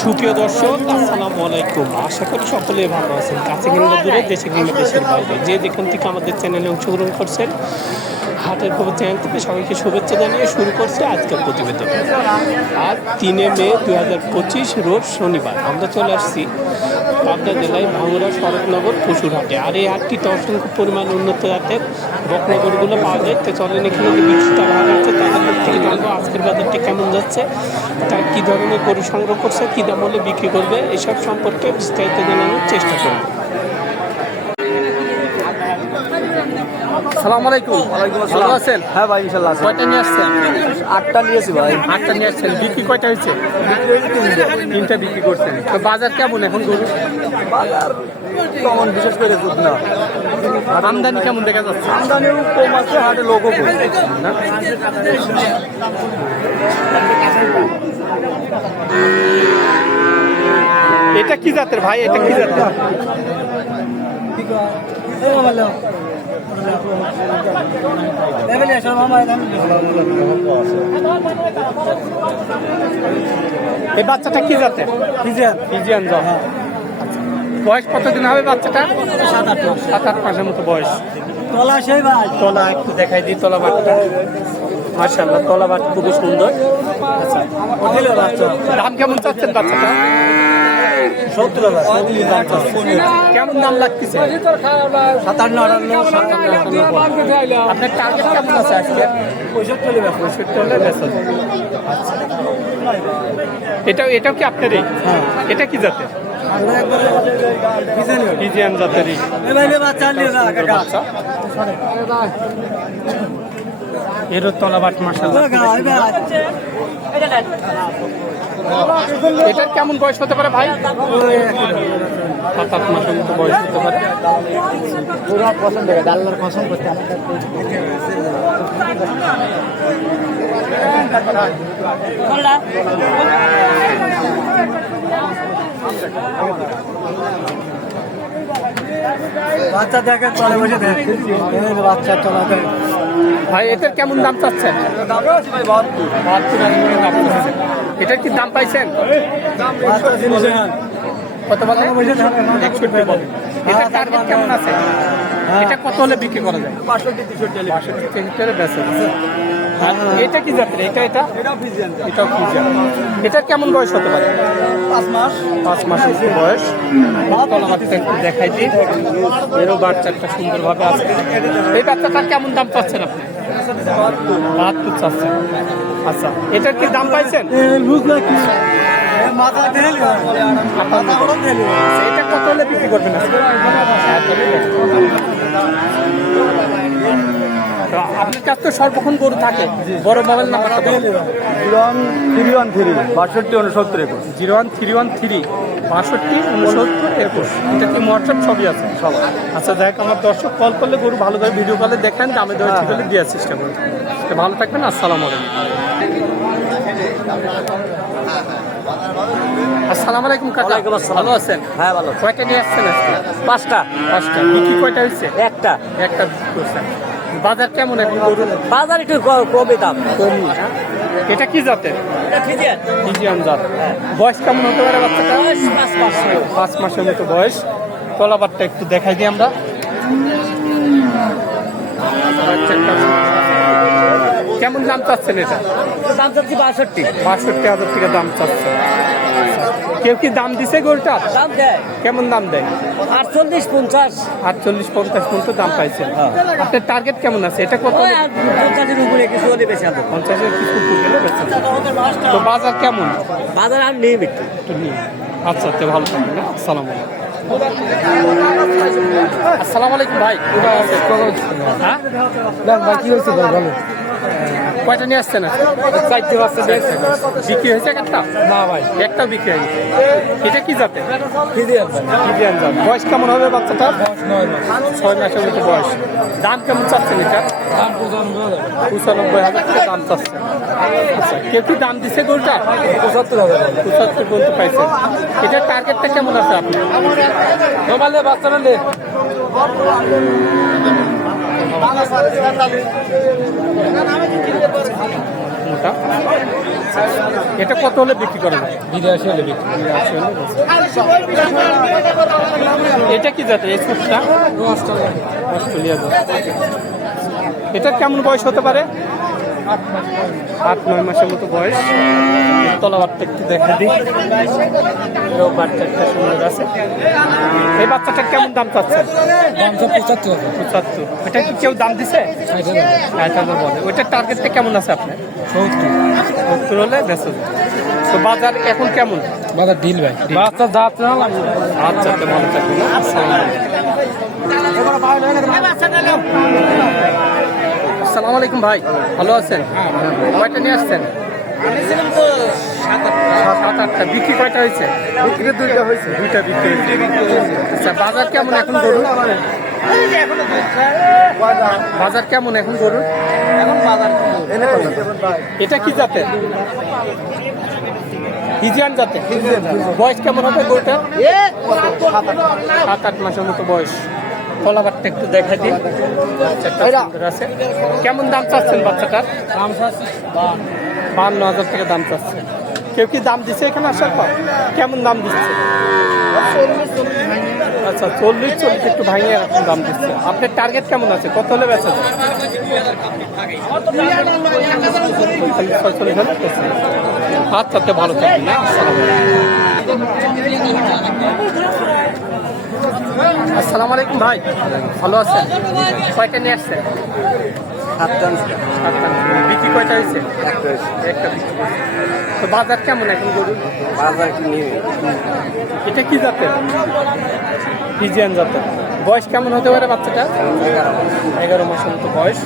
সুপ্রিয় দর্শক, আসসালামু আলাইকুম। আশা করি সকলে ভালো আছেন। কাছে কিংবা দূরে, দেশে কিংবা দেশের বাইরে। যে যেখান থেকে আমাদের চ্যানেলে অংশগ্রহণ করছেন, হাটের খবর চ্যানেল থেকে সবাইকে শুভেচ্ছা জানিয়ে শুরু করছে আজকের প্রতিবেদন। আর তিনে মে দু হাজার পঁচিশ, রোজ শনিবার। আমরা চলে আসছি পাবনা জেলায় ভাঙুরা শরৎনগর পশুরহাটে। আর এই হাটটিতে অসংখ্য পরিমাণ উন্নত জাতের বকনগরগুলো পাওয়া যায়। তো চলেন এখানে যে বিক্রেতা ভালো আছে তাদের থেকে জানব আজকের বাজারটি কেমন যাচ্ছে তার কী ধরনের গরু সংগ্রহ করছে, কী দাম হলে বিক্রি করবে, এসব সম্পর্কে বিস্তারিত জানানোর চেষ্টা করব। সালাম আলাইকুম। ওয়ালাইকুম ভালো আসসালাম। আছেন? হ্যাঁ ভাই ইনশাল্লাহ কয়টা নিয়ে আসছেন? আটটা নিয়েছি ভাই। আটটা নিয়ে আসছেন। বিক্রি কয়টা হয়েছে? তিনটা বিক্রি করছেন। তো বাজার কেমন এখন গরু? বাজার তেমন বিশেষ করে দুধ না। আমদানি কেমন দেখা যাচ্ছে? আমদানিও কম আছে হাটে লোকও কম। না? এটা কি জাতের ভাই? এটা কি জাতের? এই বাচ্চাটা কি জাতের? ফিজিয়ান। জাত। বয়স কতদিন হবে বাচ্চাটা? সাত আট মাস। সাত আট মাসের মতো বয়স। তলা সেই ভাই। তলা একটু দেখাই দিই তলা বাটটা মার্শাল্লাহ তলা বাট খুবই সুন্দর। আচ্ছা দাম কেমন চাচ্ছেন বাচ্চাটা? সত্তর কেমন দাম লাগতেছে? সাতান্ন আটান্ন আপনার টার্গেট কেমন আছে আজকে? পঁয়ষট্টি পঁয়ষট্টি হলে বেচা যাবে। আচ্ছা। এটাও এটাও কি আপনারই? হ্যাঁ। এটা কি জাতের? আমরা একবারে পিছনে ফিজিয়ান জাতেরই। বাচ্চা নিয়ে যা কাকা। বাচ্চা? এরও তলা বাট মার্শাল্লাহ এটার কেমন বয়স হতে পারে ভাই? সাত আট মাসের মতো বয়স হতে পারে। পুরো পছন্দ করে ডাল্লার পছন্দ করতে বাচ্চা দেখে চলে বসে দেখে বাচ্চা চলা ভাই এটার কেমন দাম চাচ্ছেন। এটার কি দাম পাইছেন? কত বলে? এটা টার্গেট কেমন আছে। এটা কত হলে বিক্রি করা যায়? বাষট্টি তেষট্টি বেচে এটা কি জাতের? এটা এটা? এটা ফিজিয়ান। এটাও কি জাত এটার কেমন বয়স হতে পারে? পাঁচ মাস। পাঁচ মতো বয়স। তলাবারটা একটু দেখাই দিই। এরও বাচ্চাটা সুন্দরভাবে আছে। এই বাচ্চাটার কেমন দাম পাচ্ছেন আপনি? আচ্ছা এটার কি দাম পাইছেন? আচ্ছা, এটা কত হলে বিক্রি করবেন? আপনার কাছে তো সর্বক্ষণ গরু থাকে। বড় মোবাইল নাম্বারটা বলুন zero one three one three বাষট্টি উনসত্তর একুশ। Zero one three one three বাষট্টি উনসত্তর একুশ। এটা কি হোয়াটসঅ্যাপ ছবি আছে? সব আচ্ছা দেখ আমার দর্শক কল করলে গরু ভালো করে ভিডিও কলে দেখেন দামে দেওয়ার ঠিক হলে দেওয়ার চেষ্টা করি তো ভালো থাকবেন আসসালামু আলাইকুম। আসসালামু আলাইকুম কাকা। ওয়ালাইকুম আসসালাম। ভালো আছেন? হ্যাঁ ভালো কয়টা নিয়ে আসছেন আজকে? পাঁচটা। পাঁচটা। বিক্রি কয়টা হয়েছে? একটা। একটা বিক্রি করছেন বাজার কেমন এখন? গরুর বাজার একটু কমে দাম। কম এটা কি জাতের? ফিজিয়ান। জাত। বয়স কেমন হতে পারে বাচ্চাটা পাঁচ মাস পাঁচ মাসের মতো বয়স। কলাবারটা একটু দেখাই দিই আমরা। বাচ্চাটা কেমন দাম চাচ্ছেন এটা? দাম চাচ্ছি বাষট্টি। বাষট্টি হাজার টাকা দাম চাচ্ছে। কেউ কি দাম দিছে গরুটা দাম দেয়। কেমন দাম দেয়? আটচল্লিশ পঞ্চাশ। আটচল্লিশ পঞ্চাশ পর্যন্ত দাম পাইছেন। আপনার টার্গেট কেমন আছে? এটা কত? পঞ্চাশের উপরে কিছু হলে বেশি পঞ্চাশের কিছু। তো বাজার কেমন? বাজার আর নেই একটু একটু নিয়ে আচ্ছা তো ভালো থাকবেন হ্যাঁ? আসসালামু আলাইকুম। আসসালামু আলাইকুম ভাই। হ্যাঁ? কি হয়েছে ভালো। কয়টা নিয়ে আসছেন চারটে বাচ্চা নিয়ে আসছে বিক্রি হয়েছে একটা? না ভাই। একটা বিক্রি হয়েছে এটা কি জাতে। ফিজিয়ান জাত। বয়স কেমন হবে বাচ্চাটা ছয় মাসের মতো বয়স। দাম কেমন চাচ্ছেন এটা? পঁচানব্বই হাজার। টাকা দাম চাচ্ছে। আচ্ছা কেউ কি দাম দিছে গরুটা পঁচাত্তর হাজার। পঁচাত্তর পর্যন্ত পাইছেন এটার টার্গেটটা কেমন আছে আপনি মোবাইলে বাচ্চারা নে মোটা। এটা কত হলে বিক্রি করেন বিরাশি হলে বিক্রি বিরাশি হলে এটা কি জাতের? এই সুটটা অস্ট্রেলিয়া এটা কেমন বয়স হতে পারে? আট নয় মাসের মতো বয়স। তলাবারটা একটু দেখা দিই। এও বাচ্চাটা সুন্দর আছে। এই বাচ্চাটার কেমন দাম চাচ্ছেন দাম পঁচাত্তর। পঁচাত্তর। এটা কি কেউ দাম দিছে? ষাট হাজার। বলে। ওইটার টার্গেটটা কেমন আছে আপনার? সত্তর। সত্তর হলে বেঁচে। তো বাজার এখন কেমন? বাজার দিল ভাই বাচ্চা দাঁত না আচ্ছা আচ্ছা ভালো আসসালামু আলাইকুম ভাই। ভালো আছেন? কয়টা নিয়ে আসছেন? সাত আটটা। বিক্রি কয়টা হয়েছে? বিক্রি দুইটা হয়েছে। দুইটা বিক্রি আচ্ছা বাজার কেমন এখন গরুর? বাজার কেমন এখন গরুর? এটা কি জাতের? হিজিয়ান জাতের? বয়স কেমন হবে গরুটা সাত আট মাসের মতো বয়স। কলাবারটা একটু দেখা দিন। বাচ্চাটা আছে। কেমন দাম চাচ্ছেন বাচ্চাটার? দাম চাচ্ছি বান্ন হাজার টাকা দাম চাচ্ছে। কেউ কি দাম দিচ্ছে এখানে আসার পর? কেমন দাম দিচ্ছে? আচ্ছা চল্লিশ চল্লিশ একটু ভাঙিয়ে এরকম দাম দিচ্ছে। আপনার টার্গেট কেমন আছে? কত হলে বেচা। আচ্ছা ভালো থাকবেন না আসসালামু আলাইকুম ভাই। ভালো আছেন? কয়টা নিয়ে আসছেন? সাতটা বিক্রি কয়টা হয়েছে? একটা তো বাজার কেমন এখন গরু বাজার কি নিয়ে এটা কি জাতের? ফিজিয়ান জাতের। বয়স কেমন হতে পারে বাচ্চাটা এগারো মাসের মতো বয়স।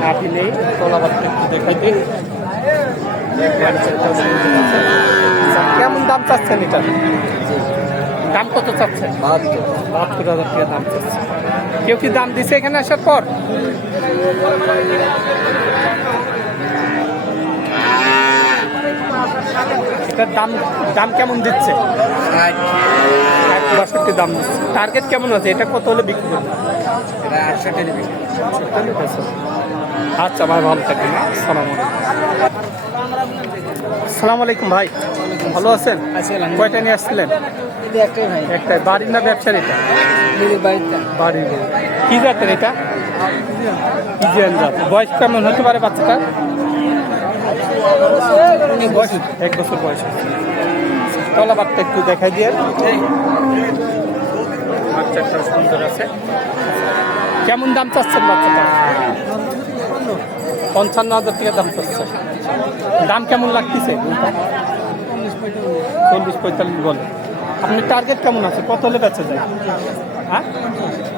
নাভি নেই। তোলা বাচ্চা একটু দেখাই। আচ্ছা, কেমন দাম চাচ্ছেন এটা দাম কত চাচ্ছেন? বাহাত্তর। হাজার টাকা দাম চাচ্ছে কেউ কি দাম দিছে এখানে আসার পর? এটার দাম দাম কেমন দিচ্ছে? বাষট্টি দাম দিচ্ছে। টার্গেট কেমন আছে? এটা কত হলে বিক্রি করবে আচ্ছা ভাই ভালো থাকবেন সালাম সালাম আলাইকুম ভাই। ভালো আছেন? কয়টা নিয়ে আসছিলেন? একটাই ভাই। একটাই। বাড়ির না ব্যবসার এটা? বাড়ির কি জাতের এটা? ইজিয়ান জাত। বয়স কেমন হতে পারে বাচ্চাটা এক বছর বয়স তলা বাচ্চা একটু দেখাই দিয়ে। বাচ্চাটা সুন্দর আছে। কেমন দাম চাচ্ছেন বাচ্চাটা? পঞ্চান্ন হাজার টাকা দাম চাচ্ছে। দাম কেমন লাগতেছে? চল্লিশ পঁয়তাল্লিশ বলে। আপনার টার্গেট কেমন আছে? কত হলে বেচা যায়? হ্যাঁ?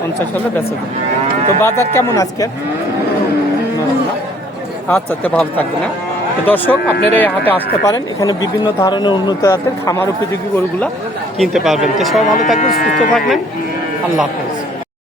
পঞ্চাশ হলে বেচা যায়। তো বাজার কেমন আজকে আচ্ছা তো ভালো থাকবে না তো দর্শক, আপনারা এই হাটে আসতে পারেন। এখানে বিভিন্ন ধরনের উন্নত জাতের খামার উপযোগী গরুগুলা কিনতে পারবেন। তো সবাই ভালো থাকবেন, সুস্থ থাকবেন। আল্লাহ হাফেজ।